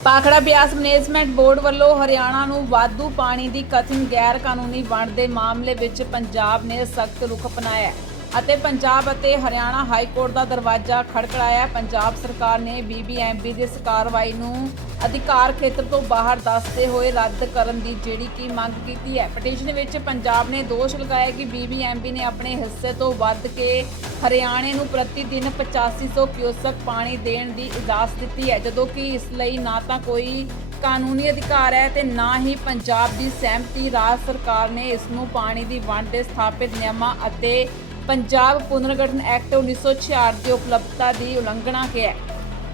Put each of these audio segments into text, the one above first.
Bhakra Beas management board ਵੱਲੋਂ ਹਰਿਆਣਾ ਨੂੰ ਵਾਧੂ ਪਾਣੀ ਦੀ ਕਥਿਤ ਗੈਰ ਕਾਨੂੰਨੀ ਵੰਡ ਦੇ ਮਾਮਲੇ ਵਿੱਚ ਪੰਜਾਬ ਨੇ ਸਖਤ ਰੁਖ ਅਪਣਾਇਆ ਅਤੇ ਪੰਜਾਬ ਅਤੇ ਹਰਿਆਣਾ ਹਾਈ ਕੋਰਟ ਦਾ ਦਰਵਾਜ਼ਾ ਖੜਕੜਾਇਆ। ਪੰਜਾਬ ਸਰਕਾਰ ਨੇ ਬੀਬੀਐਮਬੀ ਦੀ ਇਸ ਕਾਰਵਾਈ ਨੂੰ ਅਧਿਕਾਰ ਖੇਤਰ ਤੋਂ ਬਾਹਰ ਦੱਸਦੇ ਹੋਏ ਰੱਦ ਕਰਨ ਦੀ ਜਿਹੜੀ ਕਿ ਮੰਗ ਕੀਤੀ ਹੈ। ਪਟੀਸ਼ਨ ਵਿੱਚ ਪੰਜਾਬ ਨੇ ਦੋਸ਼ ਲਗਾਇਆ ਕਿ ਬੀਬੀਐਮਬੀ ਨੇ ਆਪਣੇ ਹਿੱਸੇ ਤੋਂ ਵੱਧ ਕੇ ਹਰਿਆਣੇ ਨੂੰ ਪ੍ਰਤੀ ਦਿਨ 8500 ਕਿਊਸਕ ਪਾਣੀ ਦੇਣ ਦੀ ਇਜਾਜ਼ਤ ਦਿੱਤੀ ਹੈ। ਜਦੋਂ ਕਿ ਇਸ ਲਈ ਨਾ ਤਾਂ ਕੋਈ ਕਾਨੂੰਨੀ ਅਧਿਕਾਰ ਹੈ ਤੇ ਨਾ ਹੀ ਪੰਜਾਬ ਦੀ ਸਹਿਮਤੀ ਰਾਜ ਸਰਕਾਰ ਨੇ ਇਸ ਨੂੰ ਪਾਣੀ ਦੀ ਵੰਡ ਦੇ ਸਥਾਪਿਤ ਨਿਯਮਾਂ ਅਤੇ ਪੰਜਾਬ ਪੁਨਰਗਠਨ ਐਕਟ 1966 ਦੀ ਉਪਲਬਧਤਾ ਦੀ ਉਲੰਘਣਾ ਹੈ।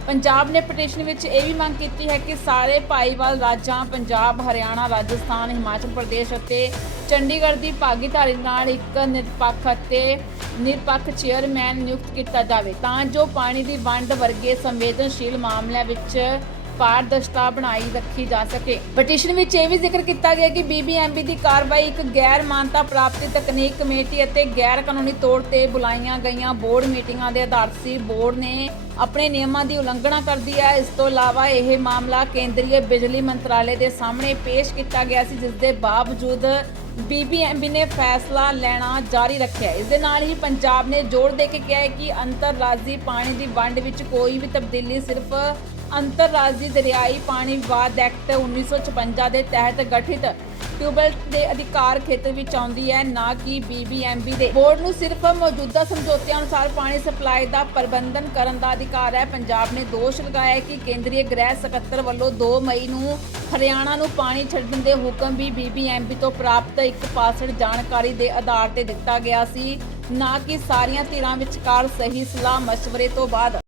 ਪੰਜਾਬ ਨੇ ਪਟੀਸ਼ਨ ਵਿੱਚ ਇਹ ਵੀ ਮੰਗ ਕੀਤੀ ਹੈ ਕਿ ਸਾਰੇ ਭਾਈਵਾਲ ਰਾਜਾਂ, ਪੰਜਾਬ, ਹਰਿਆਣਾ, ਰਾਜਸਥਾਨ, ਹਿਮਾਚਲ ਪ੍ਰਦੇਸ਼ ਅਤੇ ਚੰਡੀਗੜ੍ਹ ਦੀ ਭਾਗੀਦਾਰੀ ਨਾਲ ਇੱਕ ਨਿਰਪੱਖ ਅਤੇ ਨਿਰਪੱਖ ਚੇਅਰਮੈਨ ਨਿਯੁਕਤ ਕੀਤਾ ਜਾਵੇ, ਤਾਂ ਜੋ ਪਾਣੀ ਦੀ ਵੰਡ ਵਰਗੇ ਸੰਵੇਦਨਸ਼ੀਲ ਮਾਮਲਿਆਂ ਵਿੱਚ ਪਾਰਦਰਸ਼ਤਾ ਬਣਾਈ ਰੱਖੀ ਜਾ ਸਕੇ। ਪਟੀਸ਼ਨ ਵਿੱਚ ਇਹ ਵੀ ਜ਼ਿਕਰ ਕੀਤਾ ਗਿਆ ਕਿ ਬੀਬੀਐਮਬੀ ਦੀ ਕਾਰਵਾਈ ਇੱਕ ਗੈਰ ਮਾਨਤਾ ਪ੍ਰਾਪਤੀ ਤਕਨੀਕ ਕਮੇਟੀ ਅਤੇ ਗੈਰ ਕਾਨੂੰਨੀ ਤੌਰ ਤੇ ਬੁਲਾਈਆਂ ਗਈਆਂ ਬੋਰਡ ਮੀਟਿੰਗਾਂ ਦੇ ਆਧਾਰ ਸੀ। ਬੋਰਡ ਨੇ ਆਪਣੇ ਨਿਯਮਾਂ ਦੀ ਉਲੰਘਣਾ ਕਰਦੀ ਹੈ। ਇਸ ਤੋਂ ਇਲਾਵਾ ਇਹ ਮਾਮਲਾ ਕੇਂਦਰੀ ਬਿਜਲੀ ਮੰਤਰਾਲੇ ਦੇ ਸਾਹਮਣੇ ਪੇਸ਼ ਕੀਤਾ ਗਿਆ ਸੀ, ਜਿਸ ਦੇ ਬਾਵਜੂਦ ਬੀਬੀਐਮਬੀ ਨੇ ਫੈਸਲਾ ਲੈਣਾ ਜਾਰੀ ਰੱਖਿਆ ਇਸ ਦੇ ਨਾਲ ਹੀ ਪੰਜਾਬ ਨੇ ਜ਼ੋਰ ਦੇ ਕੇ ਕਿਹਾ ਹੈ ਕਿ ਅੰਤਰਰਾਜੀ ਪਾਣੀ ਦੀ ਵੰਡ ਵਿੱਚ ਕੋਈ ਵੀ ਤਬਦੀਲੀ ਸਿਰਫ ਅੰਤਰਰਾਜੀ ਦਰਿਆਈ ਪਾਣੀ ਵਿਵਾਦ ਐਕਟ 1956 ਦੇ ਤਹਿਤ ਗਠਿਤ ਟਿਊਬਵੈਲ ਦੇ ਅਧਿਕਾਰ ਖੇਤਰ ਵਿੱਚ ਆਉਂਦੀ ਹੈ, ਨਾ ਕਿ ਬੀਬੀਐਮਬੀ ਦੇ। ਬੋਰਡ ਨੂੰ ਸਿਰਫ ਮੌਜੂਦਾ ਸਮਝੌਤਿਆਂ ਅਨੁਸਾਰ ਪਾਣੀ ਸਪਲਾਈ ਦਾ ਪ੍ਰਬੰਧਨ ਕਰਨ ਦਾ ਅਧਿਕਾਰ ਹੈ। ਪੰਜਾਬ ਨੇ ਦੋਸ਼ ਲਗਾਇਆ ਕਿ ਕੇਂਦਰੀ ਗ੍ਰਹਿ ਸਕੱਤਰ ਵੱਲੋਂ 2 ਮਈ ਨੂੰ ਹਰਿਆਣਾ ਨੂੰ ਪਾਣੀ ਛੱਡਣ ਦੇ ਹੁਕਮ ਵੀ ਬੀਬੀਐਮਬੀ ਤੋਂ ਪ੍ਰਾਪਤ ਇੱਕ ਪਾਸੜ ਜਾਣਕਾਰੀ ਦੇ ਆਧਾਰ ਤੇ ਦਿੱਤਾ ਗਿਆ ਸੀ। ਨਾ ਕਿ ਸਾਰੀਆਂ ਧਿਰਾਂ ਵਿਚਕਾਰ ਸਹੀ ਸਲਾਹ مشਵਰੇ ਤੋਂ ਬਾਅਦ।